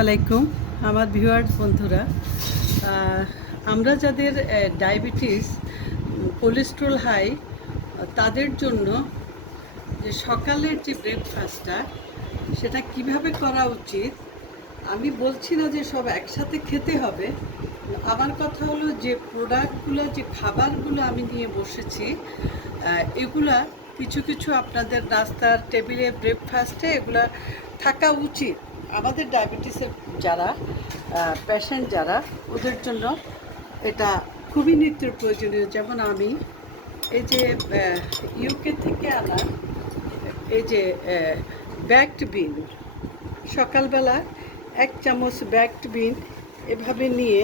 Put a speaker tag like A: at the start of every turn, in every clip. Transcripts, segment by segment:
A: আলাইকুম, আমার ভিউয়ার্স, বন্ধুরা। আমরা যাদের ডায়াবেটিস, কোলেস্ট্রল হাই, তাদের জন্য যে সকালের যে ব্রেকফাস্টটা, সেটা কীভাবে করা উচিত, আমি বলছি না যে সব একসাথে খেতে হবে। আমার কথা হলো যে প্রোডাক্টগুলো, যে খাবারগুলো আমি নিয়ে বসেছি এগুলা কিছু কিছু আপনাদের নাস্তার টেবিলে, ব্রেকফাস্টে এগুলা থাকা উচিত। আমাদের ডায়াবেটিসের যারা পেশেন্ট যারা, ওদের জন্য এটা খুবই নিত্য প্রয়োজনীয়। যেমন আমি, এই যে ইউকে থেকে আনা এই যে ব্যাকড বিন সকালবেলা এক চামচ ব্যাকড বিন এভাবে নিয়ে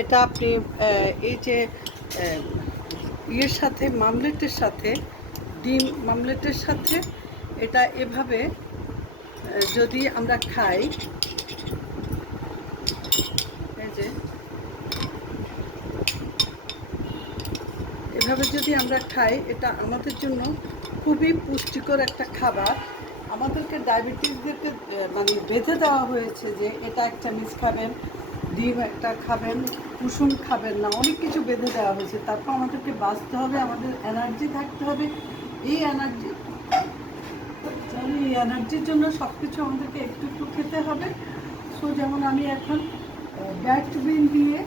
A: এটা আপনি এই যে ইয়ের সাথে, মামলেটের সাথে, ডিম মামলেটের সাথে এটা এভাবে যদি আমরা খাই যে, এভাবে যদি আমরা খাই, এটা আমাদের জন্য খুবই পুষ্টিকর একটা খাবার। আমাদেরকে ডায়াবেটিসদেরকে মানে বেঁধে দেওয়া হয়েছে যে এটা এক চামচ খাবেন, ডিম একটা খাবেন, কুসুম খাবেন না, অনেক কিছু বেঁধে দেওয়া হয়েছে। তারপর আমাদেরকে বাঁচতে হবে, আমাদের এনার্জি থাকতে হবে। এই এনার্জি এই এনার্জির জন্য সব কিছু আমাদেরকে একটু একটু খেতে হবে। সো যেমন আমি এখন ব্যাট বিন দিয়ে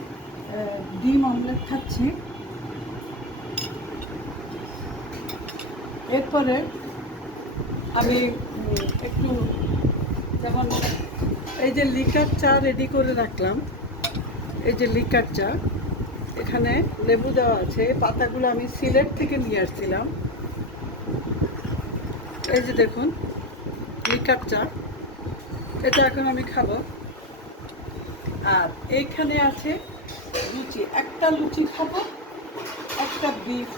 A: ডিম অমলেট খাচ্ছি। এরপরে আমি একটু, যেমন এই যে লিকার চা রেডি করে রাখলাম, এই যে লিকার চা, এখানে লেবু দেওয়া আছে, পাতাগুলো আমি সিলেট থেকে নিয়ে আসছিলাম। এই যে দেখুন লিকার চা এটা এখন আমি খাব। আর এইখানে আছে লুচি। একটা লুচি খাব, একটা বিফ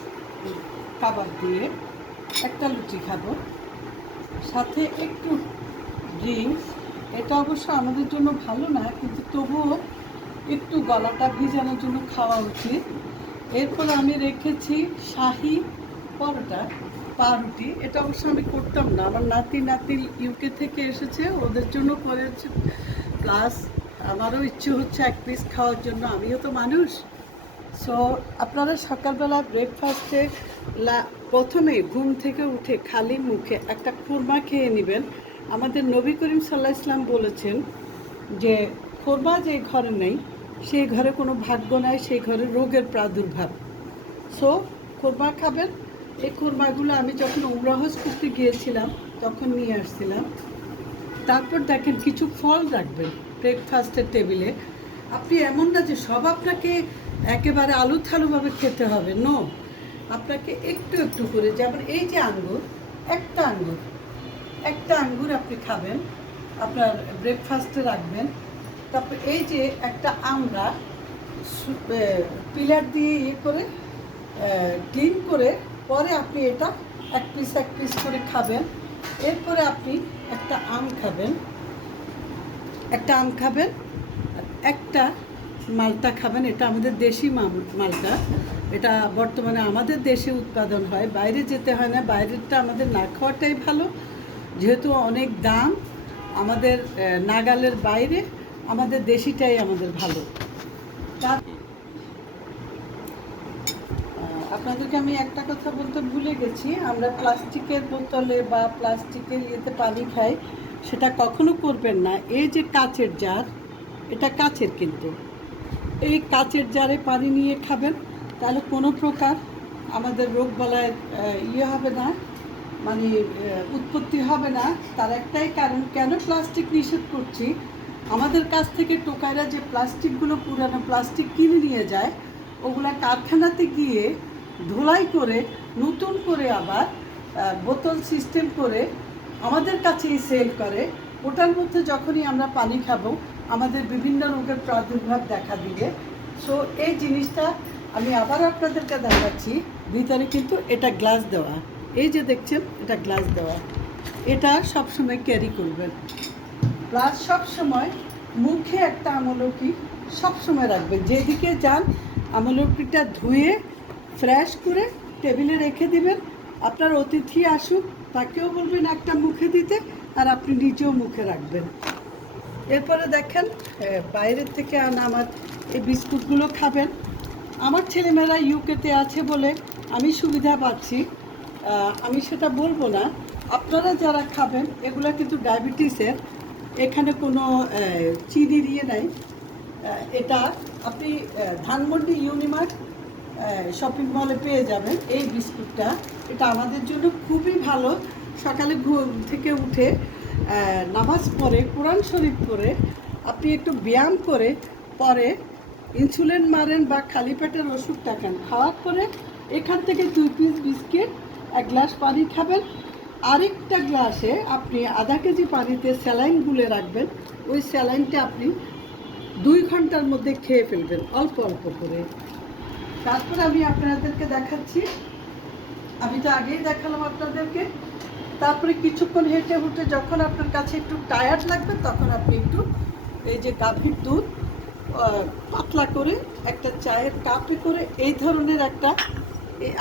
A: কাবাব দিয়ে একটা লুচি খাব। সাথে একটু ড্রিঙ্কস এটা অবশ্য আমাদের জন্য ভালো না, কিন্তু তবুও একটু গলাটা ভিজানোর জন্য খাওয়া উচিত। এরপর আমি রেখেছি শাহি পরোটা। পাউরুটি এটা অবশ্য আমি করতাম না। আমার নাতি নাতি ইউকে থেকে এসেছে, ওদের জন্য করেছে প্লাস আমারও ইচ্ছে হচ্ছে এক পিস খাওয়ার জন্য। আমিও তো মানুষ। সো আপনারা সকালবেলা ব্রেকফাস্টে লা প্রথমে ঘুম থেকে উঠে খালি মুখে একটা খুরমা খেয়ে নেবেন। আমাদের নবী করিম সাল্লাহ ইসলাম বলেছেন যে, খুরমা যে ঘরে নেই, সেই ঘরে কোনো ভাগ্য নাই, সেই ঘরে রোগের প্রাদুর্ভাব। সো খুরমা খাবেন এই খুরমাগুলো আমি যখন উমরাহজ করতে গিয়েছিলাম, তখন নিয়ে আসছিলাম। তারপর দেখেন কিছু ফল রাখবেন ব্রেকফাস্টের টেবিলে আপনি এমন না যে সব আপনাকে একেবারে আলু থালুভাবে খেতে হবে নো আপনাকে একটু একটু করে, যেমন এই যে আঙ্গুর, একটা আঙ্গুর একটা আঙ্গুর আপনি খাবেন, আপনার ব্রেকফাস্টে রাখবেন। তারপর এই যে একটা আমরা পিলার দিয়ে ইয়ে করে ক্লিন করে পরে আপনি এটা এক পিস এক পিস করে খাবেন। এরপরে আপনি একটা আম খাবেন। একটা আম খাবেন একটা মালটা খাবেন। এটা আমাদের দেশি মালটা। এটা বর্তমানে আমাদের দেশে উৎপাদন হয়। বাইরে যেতে হয় না। বাইরেরটা আমাদের না খাওয়াটাই ভালো। যেহেতু অনেক দাম, আমাদের নাগালের বাইরে, আমাদের দেশিটাই আমাদের ভালো। তার আপনাদেরকে আমি একটা কথা বলতে ভুলে গেছি। আমরা প্লাস্টিকের বোতলে বা প্লাস্টিকের ইয়েতে পানি খাই, সেটা কখনো করবেন না। এই যে কাচের জার, এটা কাচের কিন্তু। এই কাচের জারে পানি নিয়ে খাবেন, তাহলে কোনো প্রকার আমাদের রোগ বলায় ইয়ে হবে না মানে উৎপত্তি হবে না। তার একটাই কারণ, কেন প্লাস্টিক নিষেধ করছি? আমাদের কাছ থেকে টোকাইরা যে প্লাস্টিকগুলো পুরানো প্লাস্টিক কিনে নিয়ে যায়, ওগুলা কারখানাতে গিয়ে ধোলাই করে, নতুন করে আবার বোতল সিস্টেম করে আমাদের কাছেই সেল করে। ওটার মধ্যে যখনই আমরা পানি খাব, আমাদের বিভিন্ন রোগের প্রাদুর্ভাব দেখা দিবে। সো এই জিনিসটা আমি আবার আপনাদেরকে দেখাচ্ছি। ভিতরে কিন্তু এটা গ্লাস দেওয়া। এই যে দেখছেন, এটা গ্লাস দেওয়া। এটা সবসময় ক্যারি করবেন। প্লাস সবসময় মুখে একটা আমলকি সবসময় রাখবেন। যেদিকে যান, আমলকিটা ধুয়ে ফ্রেশ করে টেবিলে রেখে দিবেন। আপনার অতিথি আসুক, তাকেও বলবেন একটা মুখে দিতে, আর আপনি নিজেও মুখে রাখবেন। এরপরে দেখেন বাইরের থেকে আনা আমার এই বিস্কুটগুলো খাবেন। আমার ছেলেমেয়েরা ইউকেতে আছে বলে আমি সুবিধা পাচ্ছি। আমি সেটা বলব না। আপনারা যারা খাবেন, এগুলো কিন্তু ডায়াবেটিসের, এখানে কোনো চিনি দিয়ে নাই। এটা আপনি ধানমন্ডি ইউনিমার্ট শপিং মলে পেয়ে যাবেন এই বিস্কুটটা। এটা আমাদের জন্য খুবই ভালো। সকালে ঘুম থেকে উঠে নামাজ পড়ে, কোরআন শরীফ পড়ে, আপনি একটু ব্যায়াম করে, পরে ইনসুলিন মারেন বা খালি পেটের ওষুধটা খান খাওয়ার পরে এখান থেকে দুই পিস বিস্কিট এক গ্লাস পানি খাবেন। আরেকটা গ্লাসে আপনি আধা কেজি পানিতে স্যালাইন গুলে রাখবেন। ওই স্যালাইনটা আপনি দুই ঘণ্টার মধ্যে খেয়ে ফেলবেন, অল্প অল্প করে। তারপর আমি আপনাদেরকে দেখাচ্ছি। আমি তো আগেই দেখালাম আপনাদেরকে। তারপরে কিছুক্ষণ হেঁটে হুটে যখন আপনার কাছে একটু টায়ার্ড লাগবে, তখন আপনি একটু এই যে গাভীর দুধ পাতলা করে একটা চায়ের কাপে করে এই ধরনের একটা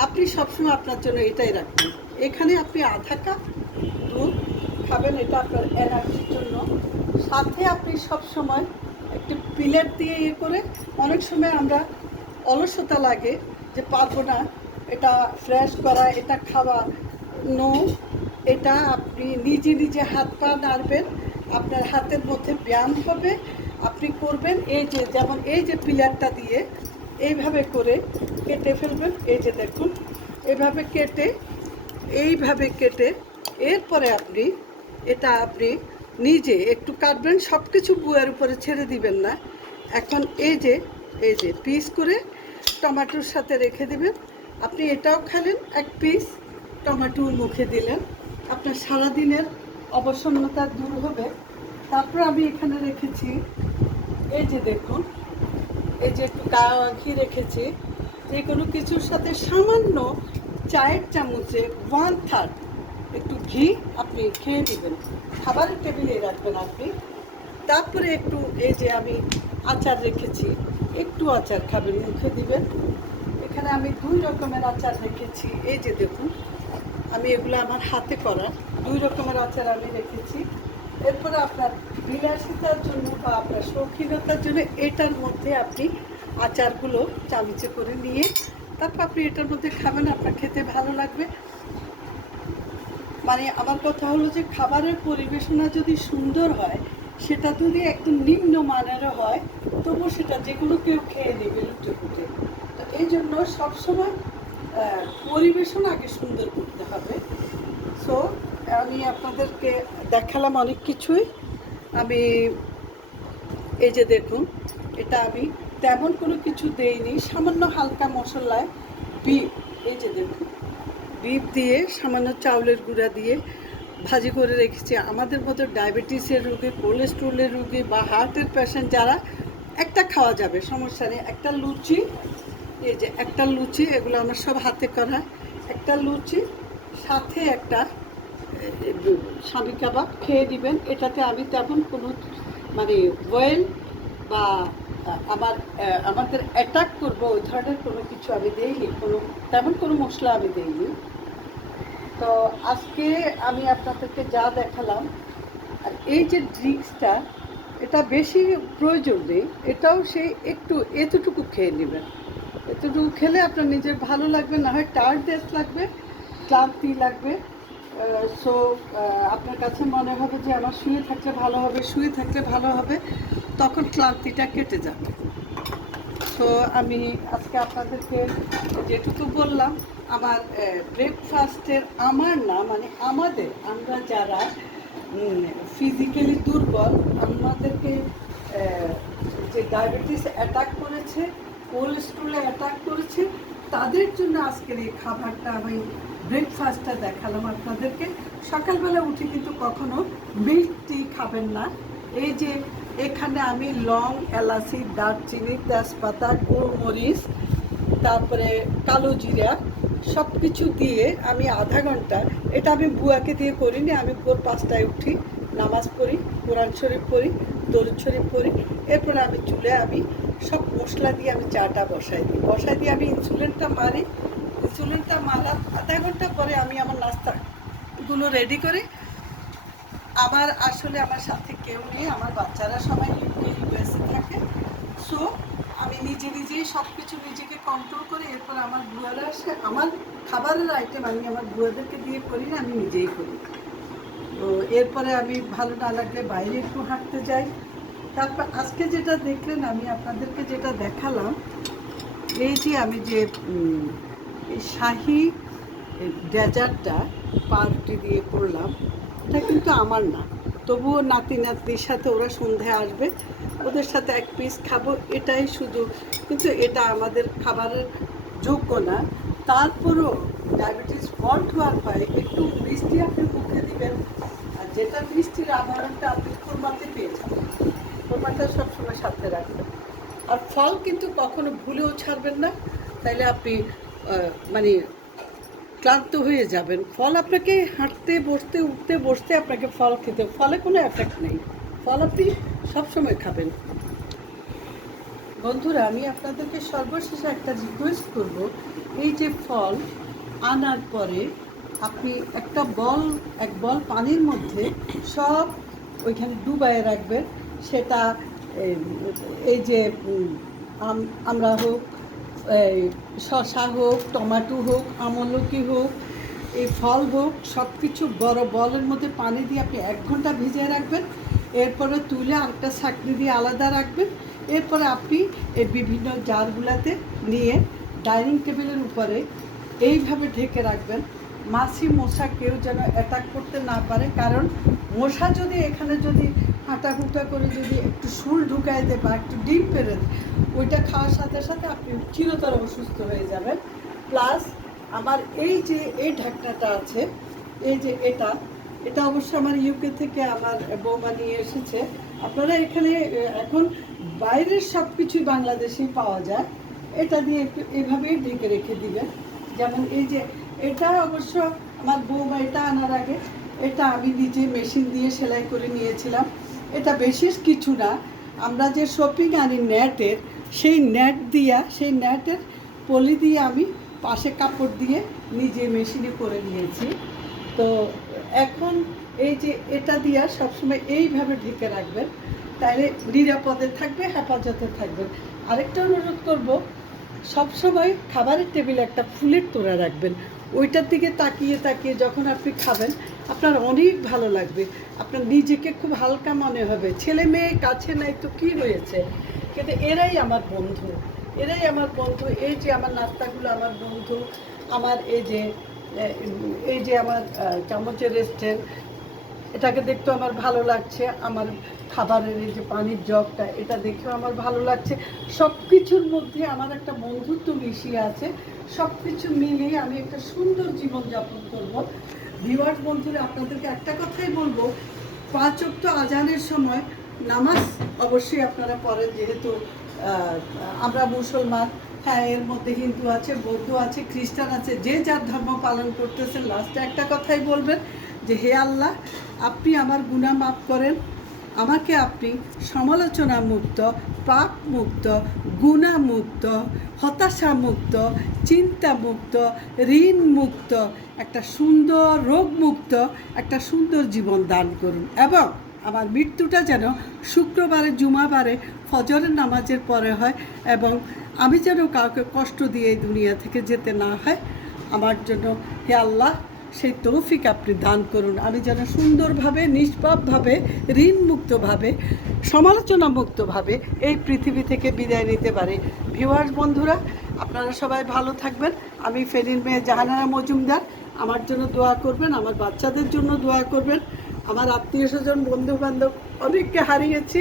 A: আপনি সবসময় আপনার জন্য এটাই রাখবেন। এখানে আপনি আধা কাপ দুধ খাবেন, এটা আপনার এনার্জির জন্য। সাথে আপনি সবসময় একটু পিলেট দিয়ে ইয়ে করে, অনেক সময় আমরা অলসতা লাগে যে পারব না, এটা ফ্রেশ করা, এটা খাওয়া। নো এটা আপনি নিজে নিজে হাত পা নাড়বেন, আপনার হাতের মধ্যে ব্যায়াম হবে, আপনি করবেন, এই যে যেমন এই যে পিলারটা দিয়ে এইভাবে করে কেটে ফেলবেন, এই যে দেখুন, এভাবে কেটে, এইভাবে কেটে, এরপরে আপনি এটা আপনি নিজে একটু কাটবেন সব কিছু বুয়ের উপরে ছেড়ে দিবেন না। এখন এই যে এই যে পিস করে টমেটোর সাথে রেখে দেবেন। আপনি এটাও খেলেন, এক পিস টমেটো মুখে দিলেন। আপনার সারাদিনের অবসন্নতা দূর হবে। তারপর আমি এখানে রেখেছি, এই যে দেখুন, এই যে একটু গাওয়া ঘি রেখেছি। যে কোনো কিছুর সাথে সামান্য চায়ের চামচে ওয়ান থার্ড একটু ঘি আপনি খেয়ে নেবেন। খাবারের টেবিলে রাখবেন আপনি। তারপরে একটু এই যে আমি আচার রেখেছি একটু আচার খাবেন, মুখে দিবেন। এখানে আমি দুই রকমের আচার রেখেছি। এই যে দেখুন, আমি এগুলো আমার হাতে করা। দুই রকমের আচার আমি রেখেছি। এরপরে আপনার বিলাসিতার জন্য বা আপনার শৌখিনতার জন্য এটার মধ্যে আপনি আচারগুলো চামচে করে নিয়ে তারপর আপনি এটার মধ্যে খাবেন, আপনার খেতে ভালো লাগবে। মানে আমার কথা হলো যে খাবারের পরিবেশনা যদি সুন্দর হয় সেটা যদি একটু নিম্ন মানেরও হয় তবু সেটা যে কোনো কেউ খেয়ে নেবে লুটে ফুটে। তো এই জন্য সবসময় পরিবেশন আগে সুন্দর করতে হবে। সো আমি আপনাদেরকে দেখালাম অনেক কিছুই। আমি, এই যে দেখুন, এটা আমি তেমন কোনো কিছু দেইনি। সামান্য হালকা মশলায় বিপ এই যে দেখুন বিপ দিয়ে সামান্য চাউলের গুঁড়া দিয়ে ভাজি করে রেখেছি। আমাদের মতো ডায়াবেটিসের রোগী, কোলেস্ট্রলের রোগী বা হার্টের পেশেন্ট যারা, একটা খাওয়া যাবে, সমস্যা নেই। একটা লুচি, এই যে একটা লুচি, এগুলো আমার সব হাতে করা। একটা লুচি, সাথে একটা স্বামী কাবাব খেয়ে দিবেন এটাতে আমি তেমন কোনো মানে বয়েল বা আমার আমাদের অ্যাটাক করব, ওই ধরনের কোনো কিছু আমি দেইনি। কোনো, তেমন কোনো মশলা আমি দেইনি। তো আজকে আমি আপনাদেরকে যা দেখালাম, আর এই যে ড্রিঙ্কসটা এটা বেশি প্রয়োজন নেই, এটাও সেই একটু এতটুকু খেয়ে নেবেন। এতটুকু খেলে আপনার নিজের ভালো লাগবে, না হয় টায়ার্ডনেস লাগবে, ক্লান্তি লাগবে। সো আপনার কাছে মনে হবে যে আমার শুয়ে থাকলে ভালো হবে, শুয়ে থাকলে ভালো হবে, তখন ক্লান্তিটা কেটে যাবে। তো আমি আজকে আপনাদেরকে যেটুকু বললাম আমার ব্রেকফাস্টের আমার না মানে আমাদের, আমরা যারা ফিজিক্যালি দুর্বল, আমাদেরকে যে ডায়াবেটিস অ্যাটাক করেছে কোলেস্ট্রলে অ্যাটাক করেছে, তাদের জন্য আজকের এই খাবারটা আমি ব্রেকফাস্টটা দেখালাম আপনাদেরকে। সকালবেলা উঠে কিন্তু কখনো মিল্ক টি খাবেন না। এই যে, এখানে আমি লং এলাচি, দারচিনি, তেজপাতা, গোলমরিচ, তারপরে কালো জিরা সব কিছু দিয়ে আমি আধা ঘণ্টা, এটা আমি বুয়াকে দিয়ে করিনি, আমি ভোর পাঁচটায় উঠি, নামাজ পড়ি, কোরআন শরীফ পড়ি, দরুদ শরীফ পড়ি, এরপরে আমি চুলে আমি সব মশলা দিয়ে আমি চাটা বসাই দিই। বসাই দিয়ে আমি ইনসুলিনটা মারি, ইনসুলিনটা মারার আধা ঘণ্টা পরে আমি আমার নাস্তাগুলো রেডি করি। আমার আসলে আমার সাথে কেউ নেই, আমার বাচ্চারা সবাই ইউকে ইউএসএ থাকে সো আমি নিজে নিজেই সব কিছু নিজেকে কন্ট্রোল করে এরপর আমার বুয়ারা আসে, আমার খাবারের আইটেম আমি আমার বুয়াদেরকে দিয়ে করি না, আমি নিজেই করি। তো এরপরে আমি ভালো না লাগলে বাইরে একটু হাঁটতে যাই। তারপর আজকে যেটা দেখলেন, আমি আপনাদেরকে যেটা দেখালাম, এই যে আমি যে শাহি ডেজার্টটা পাউরুটি দিয়ে করলাম, এটা কিন্তু আমার না। তবুও নাতি নাতনির সাথে ওরা সন্ধ্যায় আসবে, ওদের সাথে এক পিস খাব, এটাই শুধু। কিন্তু এটা আমাদের খাবারের যোগ্য না। তারপরও ডায়াবেটিস ফল্ট হওয়ার ভয়ে একটু মিষ্টি আপনি মুখে দিবেন, আর যেটা মিষ্টির আবরণটা আপনি কোরবাতে পেয়ে যাবেন। কোরবাটা সবসময় সাথে রাখবেন। আর ফল কিন্তু কখনো ভুলেও ছাড়বেন না। তাইলে আপনি মানে ক্লান্ত হয়ে যাবেন। ফল আপনাকে হাঁটতে বসতে উঠতে বসতে আপনাকে ফল খেতে ফলে কোনো এফেক্ট নেই। ফল আপনি সবসময় খাবেন। বন্ধুরা আমি আপনাদেরকে সর্বশেষে একটা রিকোয়েস্ট করব। এই যে ফল আনার পরে আপনি একটা বল এক বল পানির মধ্যে সব ওইখানে ডুবায় রাখবেন। সেটা এই, যে আম- আমরা হোক শশা হোক, টমাটো হোক, আমলকি হোক, এই ফল হোক সব কিছু বড় বলের মধ্যে পানি দিয়ে আপনি এক ঘণ্টা ভিজিয়ে রাখবেন। এরপরে তুলে আরেকটা ছাকনি দিয়ে আলাদা রাখবেন। এরপরে আপনি এই বিভিন্ন জারগুলাতে নিয়ে ডাইনিং টেবিলের উপরে এইভাবে ঢেকে রাখবেন। মাছি মশা কেউ যেন অ্যাটাক করতে না পারে। কারণ মশা যদি এখানে যদি হাঁটাহুটা করে যদি একটু শুল ঢুকাই দেয় বা একটু ডিম পেরে দেয়, ওইটা খাওয়ার সাথে সাথে আপনি চিরতর অসুস্থ হয়ে যাবেন। প্লাস আমার এই যে এই ঢাকনাটা আছে, এই যে এটা এটা অবশ্য আমার ইউকে থেকে আমার বৌমা নিয়ে এসেছে। আপনারা এখানে এখন বাইরের সব কিছুই বাংলাদেশেই পাওয়া যায়। এটা দিয়ে একটু এভাবেই ঢেকে রেখে দিবেন। যেমন এই যে এটা অবশ্য আমার বৌমা, এটা আনার আগে। এটা আমি নিজে মেশিন দিয়ে সেলাই করে নিয়েছিলাম। এটা বিশেষ কিছু না। আমরা যে শপিং আনি নেটের সেই নেট দিয়া, সেই নেটের পলি দিয়ে আমি পাশে কাপড় দিয়ে নিজে মেশিনে করে নিয়েছি। তো এখন এই যে এটা দিয়া সবসময় এইভাবে ঢেকে রাখবেন। তাহলে নিরাপদে থাকবে, হেফাজতে থাকবেন আরেকটা অনুরোধ করব, সবসময় খাবারের টেবিলে একটা ফুলের তোড়া রাখবেন। ওইটার দিকে তাকিয়ে তাকিয়ে যখন আপনি খাবেন, আপনার অনেক ভালো লাগবে। আপনার নিজেকে খুব হালকা মনে হবে। ছেলে মেয়ে, কাছে নাই তো কি হয়েছে? কিন্তু এরাই আমার বন্ধু। এরাই আমার বন্ধু। এই যে আমার নাস্তাগুলো আমার বন্ধু, আমার এই যে এই যে আমার চামচের রেস্টের এটাকে দেখতেও আমার ভালো লাগছে, আমার খাবারের এই যে পানির জগটা, এটা দেখেও আমার ভালো লাগছে। সব কিছুর মধ্যে আমার একটা বন্ধুত্ব মিশিয়ে আছে সব কিছু মিলিয়ে আমি একটা সুন্দর জীবনযাপন করব। ভিওয়ার্স, বন্ধুরা, আপনাদেরকে একটা কথাই বলব, পাঁচ অক্ট আজানের সময় নামাজ অবশ্যই আপনারা পড়েন, যেহেতু আমরা মুসলমান। হ্যাঁ এর মধ্যে হিন্দু আছে, বৌদ্ধ আছে, খ্রিস্টান আছে, যে যার ধর্ম পালন করতেছেন লাস্টে একটা কথাই বলবেন যে, হে আল্লাহ আপনি আমার গুনাহ মাফ করেন। আমাকে আপনি সমালোচনা মুক্ত পাপ মুক্ত গুণা মুক্ত হতাশা মুক্ত চিন্তা মুক্ত ঋণ মুক্ত একটা সুন্দর রোগ মুক্ত একটা সুন্দর জীবন দান করুন। এবং আমার মৃত্যুটা যেন শুক্রবারে, জুমাবারে, ফজরের নামাজের পরে হয় এবং আমি যেন কাউকে কষ্ট দিয়ে এই দুনিয়া থেকে যেতে না হয়, আমার জন্য হে আল্লাহ সেই তৌফিক আপনি দান করুন। আমি যেন সুন্দরভাবে, নিষ্পাপভাবে, ঋণমুক্তভাবে সমালোচনা মুক্তভাবে এই পৃথিবী থেকে বিদায় নিতে পারি। ভিউয়ার্স বন্ধুরা, আপনারা সবাই ভালো থাকবেন। আমি ফেরির মেয়ে জাহানারা মজুমদার। আমার জন্য দোয়া করবেন, আমার বাচ্চাদের জন্য দোয়া করবেন। আমার আত্মীয় স্বজন বন্ধু বান্ধব অনেককে হারিয়েছি।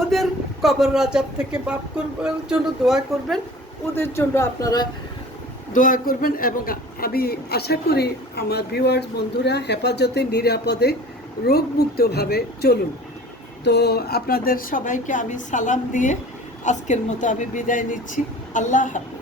A: ওদের কবর রাজার থেকে বাপ করবার জন্য দোয়া করবেন। ওদের জন্য আপনারা দোয়া করবেন এবং আমি আশা করি আমার ভিউয়ার্স বন্ধুরা হেফাজতে, নিরাপদে, রোগমুক্তভাবে চলুন। তো আপনাদের সবাইকে আমি সালাম দিয়ে আজকের মতো আমি বিদায় নিচ্ছি। আল্লাহ হাফেজ।